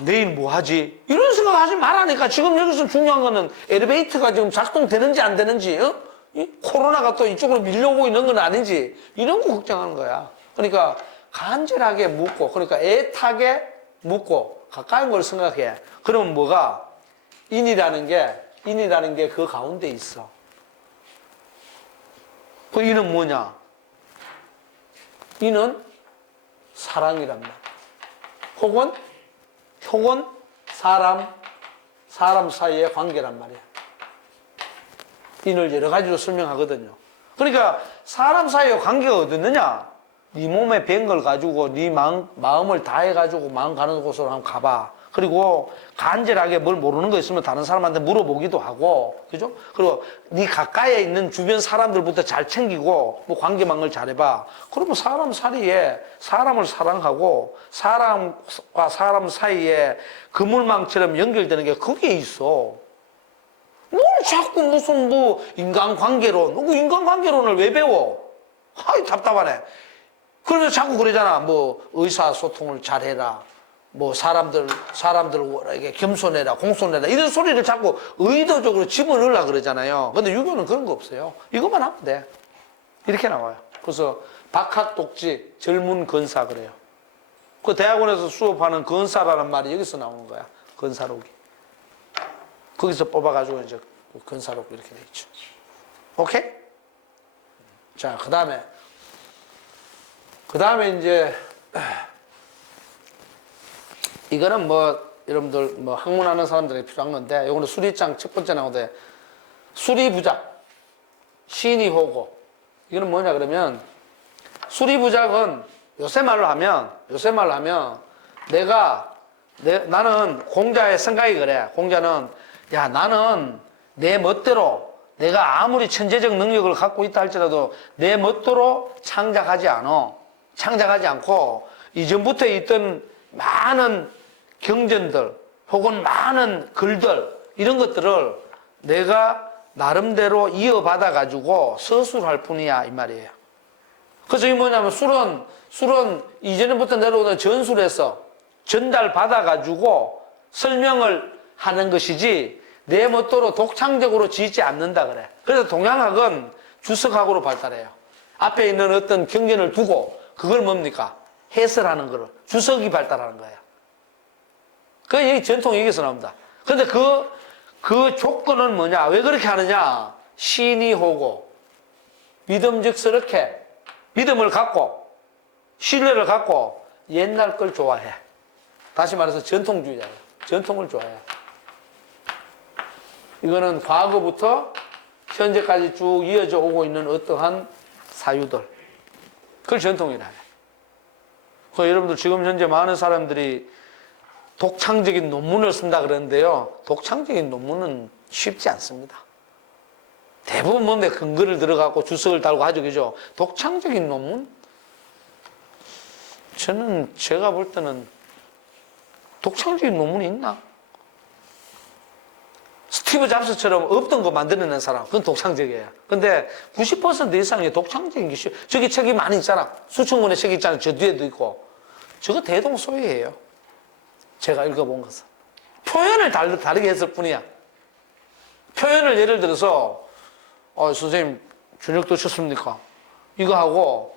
내일 뭐 하지? 이런 생각 하지 말라니까. 지금 여기서 중요한 거는 엘리베이터가 지금 작동되는지 안 되는지, 이 코로나가 또 이쪽으로 밀려오고 있는 건 아닌지, 이런 거 걱정하는 거야. 그러니까 간절하게 묻고, 그러니까 애타게 묻고, 가까운 걸 생각해. 그러면 뭐가? 인이라는 게 그 가운데 있어. 그 인은 뭐냐? 인은 사랑이란 말이야. 혹은 사람 사이의 관계란 말이야. 인을 여러 가지로 설명하거든요. 그러니까 사람 사이의 관계가 어딨느냐? 네 몸에 밴 걸 가지고 네 마음을 다해가지고 마음 가는 곳으로 한번 가봐. 그리고 간절하게 뭘 모르는 거 있으면 다른 사람한테 물어보기도 하고, 그죠? 그리고 네 가까이에 있는 주변 사람들부터 잘 챙기고, 뭐 관계망을 잘해봐. 그러면 사람 사이에 사람을 사랑하고, 사람과 사람 사이에 그물망처럼 연결되는 게 거기에 있어. 뭘 자꾸 무슨 인간관계론, 누구 인간관계론을 왜 배워? 아이, 답답하네. 그래서 자꾸 그러잖아. 뭐, 의사소통을 잘해라. 뭐 사람들에게 겸손해라, 공손해라 이런 소리를 자꾸 의도적으로 집어넣으려고 그러잖아요. 근데 유교는 그런 거 없어요. 이것만 하면 돼. 이렇게 나와요. 그래서 박학독지 젊은 건사 그래요. 그 대학원에서 수업하는 건사라는 말이 여기서 나오는 거야. 건사록이. 거기서 뽑아가지고 이제 건사록 이렇게 돼 있죠. 오케이? 자, 그 다음에 이제 이거는 뭐 여러분들 뭐 학문하는 사람들에게 필요한 건데, 요거는 수리장 첫 번째 나오는데, 수리부작, 신의호고. 이거는 뭐냐 그러면, 수리부작은 요새 말로 하면 나는 공자의 생각이 그래. 공자는 야, 나는 내 멋대로 내가 아무리 천재적 능력을 갖고 있다 할지라도 내 멋대로 창작하지 않고 이전부터 있던 많은 경전들 혹은 많은 글들 이런 것들을 내가 나름대로 이어받아 가지고 서술할 뿐이야 이 말이에요. 그래서 이게 뭐냐면 술은 이전부터 내려오던 전술에서 전달받아 가지고 설명을 하는 것이지 내 멋대로 독창적으로 짓지 않는다 그래. 그래서 동양학은 주석학으로 발달해요. 앞에 있는 어떤 경전을 두고 그걸 뭡니까? 해설하는 거를 주석이 발달하는 거야. 그 얘기 전통 얘기에서 나옵니다. 근데 그 조건은 뭐냐? 왜 그렇게 하느냐? 신의호고 믿음직스럽게 믿음을 갖고 신뢰를 갖고 옛날 걸 좋아해. 다시 말해서 전통주의자예요. 전통을 좋아해. 이거는 과거부터 현재까지 쭉 이어져 오고 있는 어떠한 사유들. 그걸 전통이라 해. 그래서 여러분들 지금 현재 많은 사람들이 독창적인 논문을 쓴다 그러는데요. 독창적인 논문은 쉽지 않습니다. 대부분 뭔데 근거를 들어가고 주석을 달고 하죠. 그죠? 독창적인 논문? 제가 볼 때는 독창적인 논문이 있나? 스티브 잡스처럼 없던 거 만들어낸 사람, 그건 독창적이에요. 근데 90% 이상의 독창적인 게 저기 책이 많이 있잖아. 수천 권의 책이 있잖아. 저 뒤에도 있고. 저거 대동소이예요. 제가 읽어본 것은. 표현을 다르게 했을 뿐이야. 표현을 예를 들어서, 선생님, 저녁 드셨습니까? 이거 하고,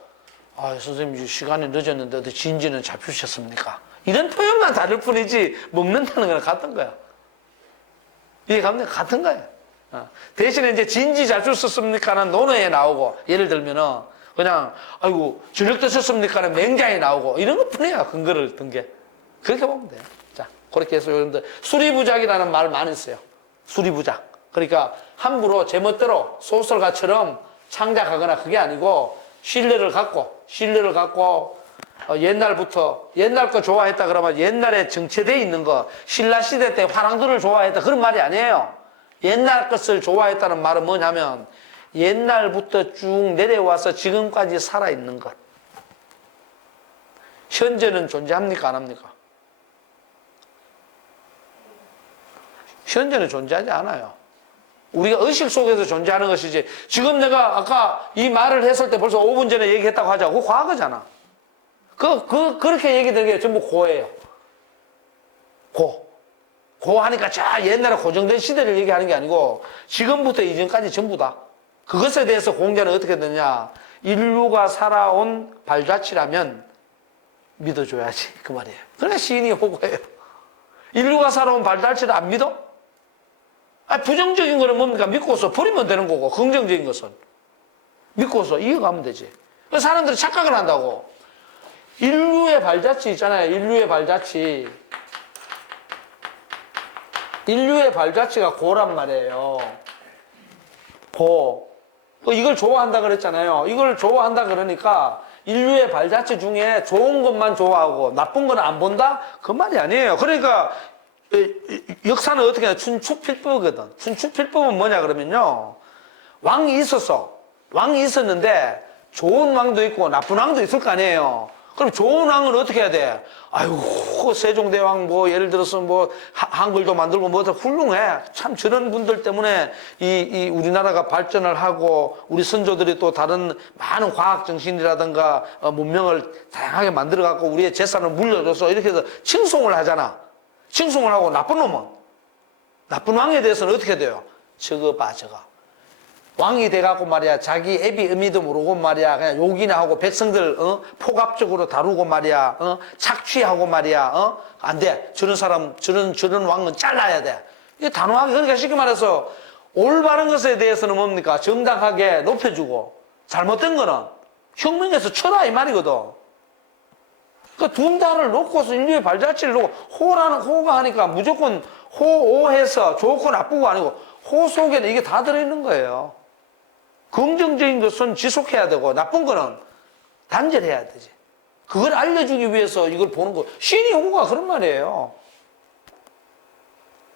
선생님, 시간이 늦었는데 어디 진지는 잡수셨습니까? 이런 표현만 다를 뿐이지, 먹는다는 거랑 같은 거야. 이해갑니까? 같은 거예요. 대신에 이제 진지 잡수셨습니까는 논어에 나오고, 예를 들면은, 그냥, 아이고, 저녁 드셨습니까는 맹자에 나오고, 이런 것 뿐이야, 근거를 든 게. 그렇게 보면 돼요. 자, 그렇게 해서 여러분들, 수리부작이라는 말 많이 써요. 수리부작. 그러니까, 함부로 제멋대로 소설가처럼 창작하거나 그게 아니고, 신뢰를 갖고, 옛날부터, 옛날 거 좋아했다 그러면 옛날에 정체되어 있는 거, 신라시대 때 화랑들을 좋아했다 그런 말이 아니에요. 옛날 것을 좋아했다는 말은 뭐냐면, 옛날부터 쭉 내려와서 지금까지 살아있는 것. 현재는 존재합니까? 안 합니까? 현재는 존재하지 않아요. 우리가 의식 속에서 존재하는 것이지, 지금 내가 아까 이 말을 했을 때 벌써 5분 전에 얘기했다고 하자. 그거 과거잖아. 그렇게 얘기되는 게 전부 고예요. 고 하니까 저 옛날에 고정된 시대를 얘기하는 게 아니고, 지금부터 이전까지 전부 다. 그것에 대해서 공자는 어떻게 되냐. 인류가 살아온 발자취라면 믿어줘야지. 그 말이에요. 그래, 시인이 호구예요. 인류가 살아온 발자취를 안 믿어? 부정적인 거는 뭡니까? 믿고서 버리면 되는 거고, 긍정적인 것은 믿고서 이어가면 되지. 사람들이 착각을 한다고. 인류의 발자취 있잖아요. 인류의 발자취. 인류의 발자취가 고란 말이에요. 고. 이걸 좋아한다 그랬잖아요. 이걸 좋아한다 그러니까 인류의 발자취 중에 좋은 것만 좋아하고 나쁜 건 안 본다? 그 말이 아니에요. 그러니까 역사는 어떻게 하냐. 춘추필법이거든. 춘추필법은 뭐냐 그러면요. 왕이 있었는데 좋은 왕도 있고 나쁜 왕도 있을 거 아니에요. 그럼 좋은 왕은 어떻게 해야 돼? 아이고, 세종대왕 뭐, 예를 들어서 뭐, 한글도 만들고 뭐, 훌륭해. 참 저런 분들 때문에 이 우리나라가 발전을 하고, 우리 선조들이 또 다른 많은 과학정신이라든가 문명을 다양하게 만들어갖고, 우리의 재산을 물려줘서 이렇게 해서 칭송을 하잖아. 칭송을 하고, 나쁜 놈은, 나쁜 왕에 대해서는 어떻게 돼요? 저거 봐, 저거. 왕이 돼갖고 말이야, 자기 애비 의미도 모르고 말이야, 그냥 욕이나 하고 백성들, 폭압적으로 다루고 말이야, 착취하고 말이야, 안 돼. 저런 사람, 저런 왕은 잘라야 돼. 이게 단호하게, 그러니까 쉽게 말해서, 올바른 것에 대해서는 뭡니까? 정당하게 높여주고, 잘못된 거는 혁명에서 쳐라, 이 말이거든. 그러니까 둔다를 놓고서 인류의 발자취를 놓고, 호가 하니까 무조건 오해서 좋고 나쁘고 아니고, 호 속에는 이게 다 들어있는 거예요. 긍정적인 것은 지속해야 되고 나쁜 거는 단절해야 되지. 그걸 알려주기 위해서 이걸 보는 거. 신이 호가 그런 말이에요.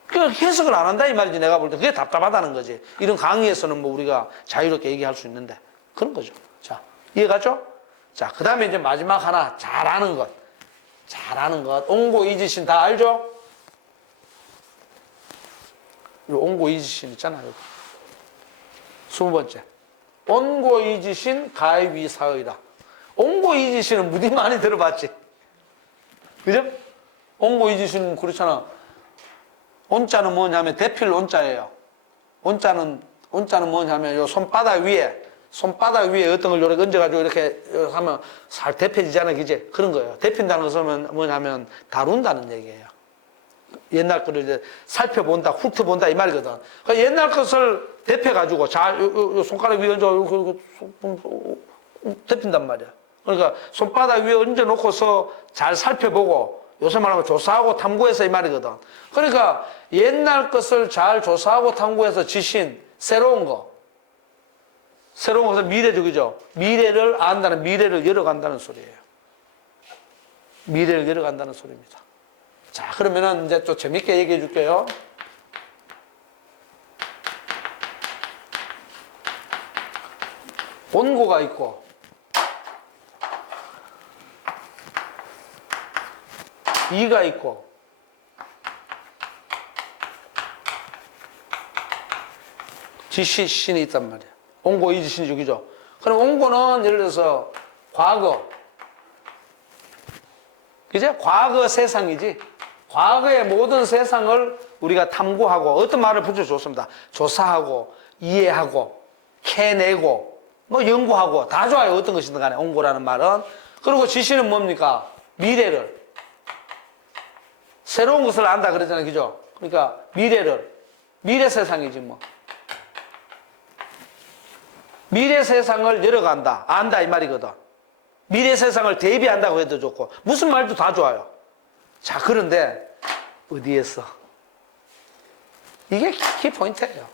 그러니까 해석을 안 한다 이 말이지. 내가 볼 때 그게 답답하다는 거지. 이런 강의에서는 뭐 우리가 자유롭게 얘기할 수 있는데 그런 거죠. 자, 이해가죠? 자, 그 다음에 이제 마지막 하나, 잘하는 것. 잘하는 것. 옹고이지신 다 알죠? 요 옹고이지신 있잖아요. 20번째. 온고이지신 가위위사의라. 온고이지신은 무디 많이 들어봤지? 그죠? 온고이지신은 그렇잖아. 온자는 뭐냐면 대필 온자예요. 온자는 뭐냐면 요 손바닥 위에 어떤 걸 이렇게 얹어가지고 이렇게 하면 살 대펴지잖아, 그지? 그런 거예요. 대핀다는 것은 뭐냐면 다룬다는 얘기예요. 옛날 거를 이제 살펴본다, 훑어본다 이 말이거든. 그러니까 옛날 것을 대펴가지고 요 손가락 위에 얹어 대핀단 말이야. 그러니까 손바닥 위에 얹어놓고서 잘 살펴보고 요새 말하면 조사하고 탐구해서 이 말이거든. 그러니까 옛날 것을 잘 조사하고 탐구해서 지신 새로운 것은 미래죠, 그죠? 미래를 안다는, 미래를 열어간다는 소리예요. 미래를 열어간다는 소리입니다. 자, 그러면은 이제 또 재밌게 얘기해 줄게요. 온고가 있고, 이가 있고, 지시신이 있단 말이야. 온고, 이지신이죠, 그죠? 그럼 온고는 예를 들어서 과거, 그죠? 과거 세상이지. 과거의 모든 세상을 우리가 탐구하고 어떤 말을 붙여줬습니다. 조사하고 이해하고 캐내고 뭐 연구하고 다 좋아요. 어떤 것이든 간에 온고라는 말은. 그리고 지시는 뭡니까? 미래를, 새로운 것을 안다 그러잖아요, 그죠? 그러니까 미래 세상이지 뭐. 미래 세상을 열어간다, 안다 이 말이거든. 미래 세상을 대비한다고 해도 좋고 무슨 말도 다 좋아요. 자, 그런데 어디에서? 이게 키포인트예요.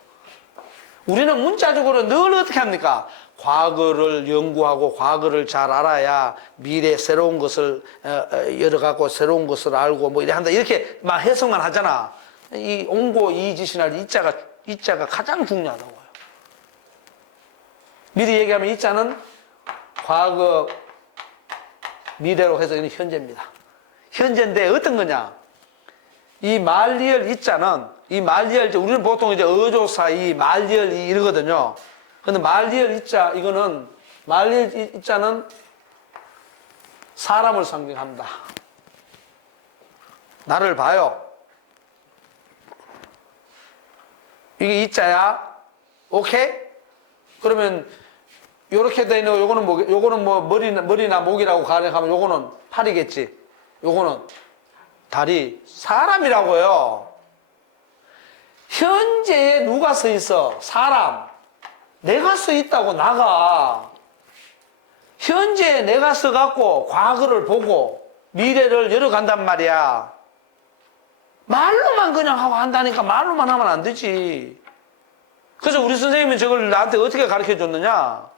우리는 문자적으로 늘 어떻게 합니까? 과거를 연구하고 과거를 잘 알아야 미래 새로운 것을 열어가고 새로운 것을 알고 뭐 이래 한다 이렇게 막 해석만 하잖아. 이 온고 이지신할 이자가 가장 중요하다고요. 미리 얘기하면 이자는 과거 미래로 해서 이는 현재입니다. 현재인데 어떤 거냐? 이 말리얼 이자는 우리는 보통 이제 어조사 이 말리얼 이 이러거든요. 근데 말리얼 이자는 사람을 상징합니다. 나를 봐요. 이게 이자야. 오케이? 그러면 요렇게 돼 있는 요거는 뭐 머리나 목이라고 가정하면 요거는 팔이겠지. 요거는 다리. 사람이라고요. 현재에 누가 서 있어? 사람. 내가 서 있다고 나가. 현재에 내가 서 갖고 과거를 보고 미래를 열어간단 말이야. 말로만 그냥 하고 한다니까 말로만 하면 안 되지. 그래서 우리 선생님은 저걸 나한테 어떻게 가르쳐 줬느냐?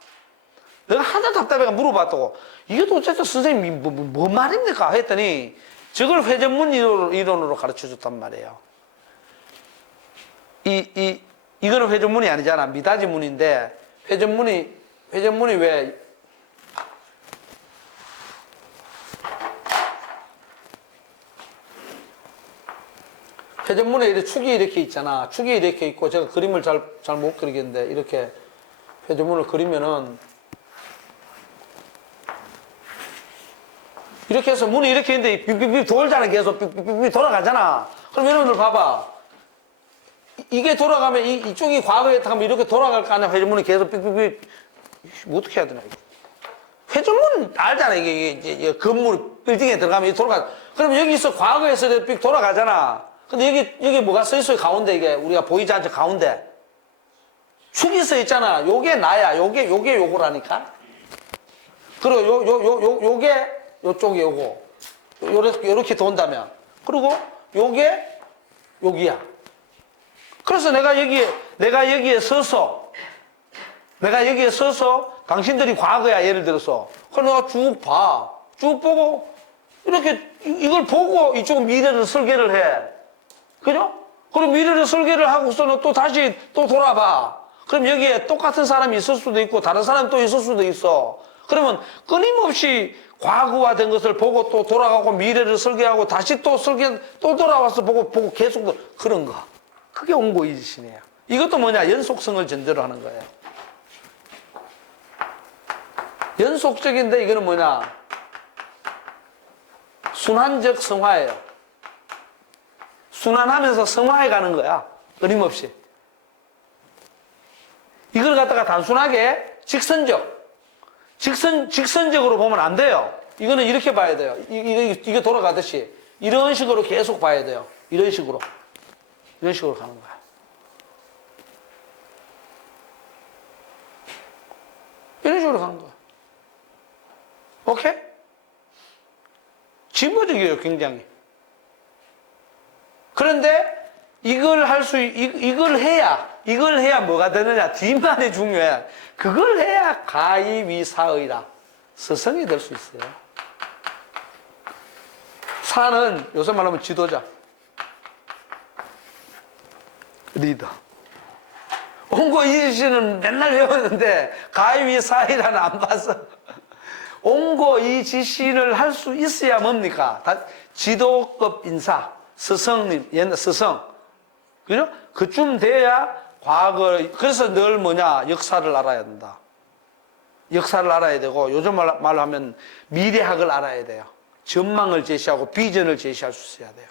내가 하나 답답해가 물어봤다고. 이게 도대체 선생님이 뭐 말입니까? 했더니 저걸 회전문 이론으로 가르쳐 줬단 말이에요. 이거는 회전문이 아니잖아. 미닫이문인데 회전문이 왜 회전문에 이렇게 축이 이렇게 있잖아. 축이 이렇게 있고, 제가 그림을 잘 못 그리겠는데, 이렇게 회전문을 그리면은, 이렇게 해서 문이 이렇게 있는데, 삐삐삐 돌잖아. 계속 삐삐삐 돌아가잖아. 그럼 여러분들 봐봐. 이게 돌아가면, 이쪽이 과거에 타면 이렇게 돌아갈 거 아니야. 회전문이 계속 삐삐삐. 어떻게 해야 되나, 이거. 회전문 알잖아. 이게 건물, 빌딩에 들어가면 돌아가. 그럼 여기서 과거에서 삑 돌아가잖아. 근데 여기 뭐가 써 있어요? 가운데 이게 우리가 보이지 않죠? 가운데. 축이 써 있잖아. 요게 나야. 요게 요거라니까. 그리고 요게 요쪽이 요거. 요렇게 돈다면. 그리고 요게 여기야. 그래서 내가 여기에 서서 당신들이 과거야, 예를 들어서. 그럼 내가 쭉 봐. 쭉 보고, 이렇게, 이걸 보고 이쪽 미래를 설계를 해. 그죠? 그럼 미래를 설계를 하고서는 또 다시 또 돌아봐. 그럼 여기에 똑같은 사람이 있을 수도 있고, 다른 사람이 또 있을 수도 있어. 그러면 끊임없이 과거화된 것을 보고 또 돌아가고 미래를 설계하고 다시 또 또 돌아와서 보고 계속 그런 거. 그게 온고이지신이에요. 이것도 뭐냐? 연속성을 전제로 하는 거예요. 연속적인데 이거는 뭐냐? 순환적 성화예요. 순환하면서 성화해 가는 거야. 끊임없이. 이걸 갖다가 단순하게 직선적으로 보면 안 돼요. 이거는 이렇게 봐야 돼요. 이게 돌아가듯이. 이런 식으로 계속 봐야 돼요. 이런 식으로 가는 거야. 이런 식으로 가는 거야. 오케이? 진보적이에요, 굉장히. 그런데 이걸 해야 뭐가 되느냐? 뒷말이 중요해. 그걸 해야 가이위사의라. 스승이 될 수 있어요. 사는 요새 말하면 지도자. 리더. 온고이지시는 맨날 외웠는데 가이위사의라는 안 봤어. 온고이지시를 할 수 있어야 뭡니까? 지도급 인사, 스승님, 옛날 스승. 그죠? 그쯤 돼야 그래서 늘 뭐냐? 역사를 알아야 된다. 역사를 알아야 되고, 요즘 말로 하면 미래학을 알아야 돼요. 전망을 제시하고 비전을 제시할 수 있어야 돼요.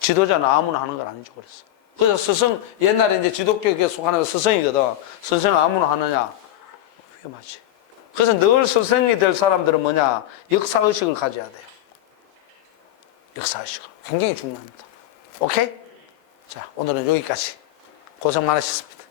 지도자는 아무나 하는 건 아니죠, 그래서 스승, 옛날에 이제 지도교육에 속하는 스승이거든. 스승 아무나 하느냐? 위험하지. 그래서 늘 스승이 될 사람들은 뭐냐? 역사의식을 가져야 돼요. 역사의식을. 굉장히 중요합니다. 오케이? 자, 오늘은 여기까지. 고생 많으셨습니다.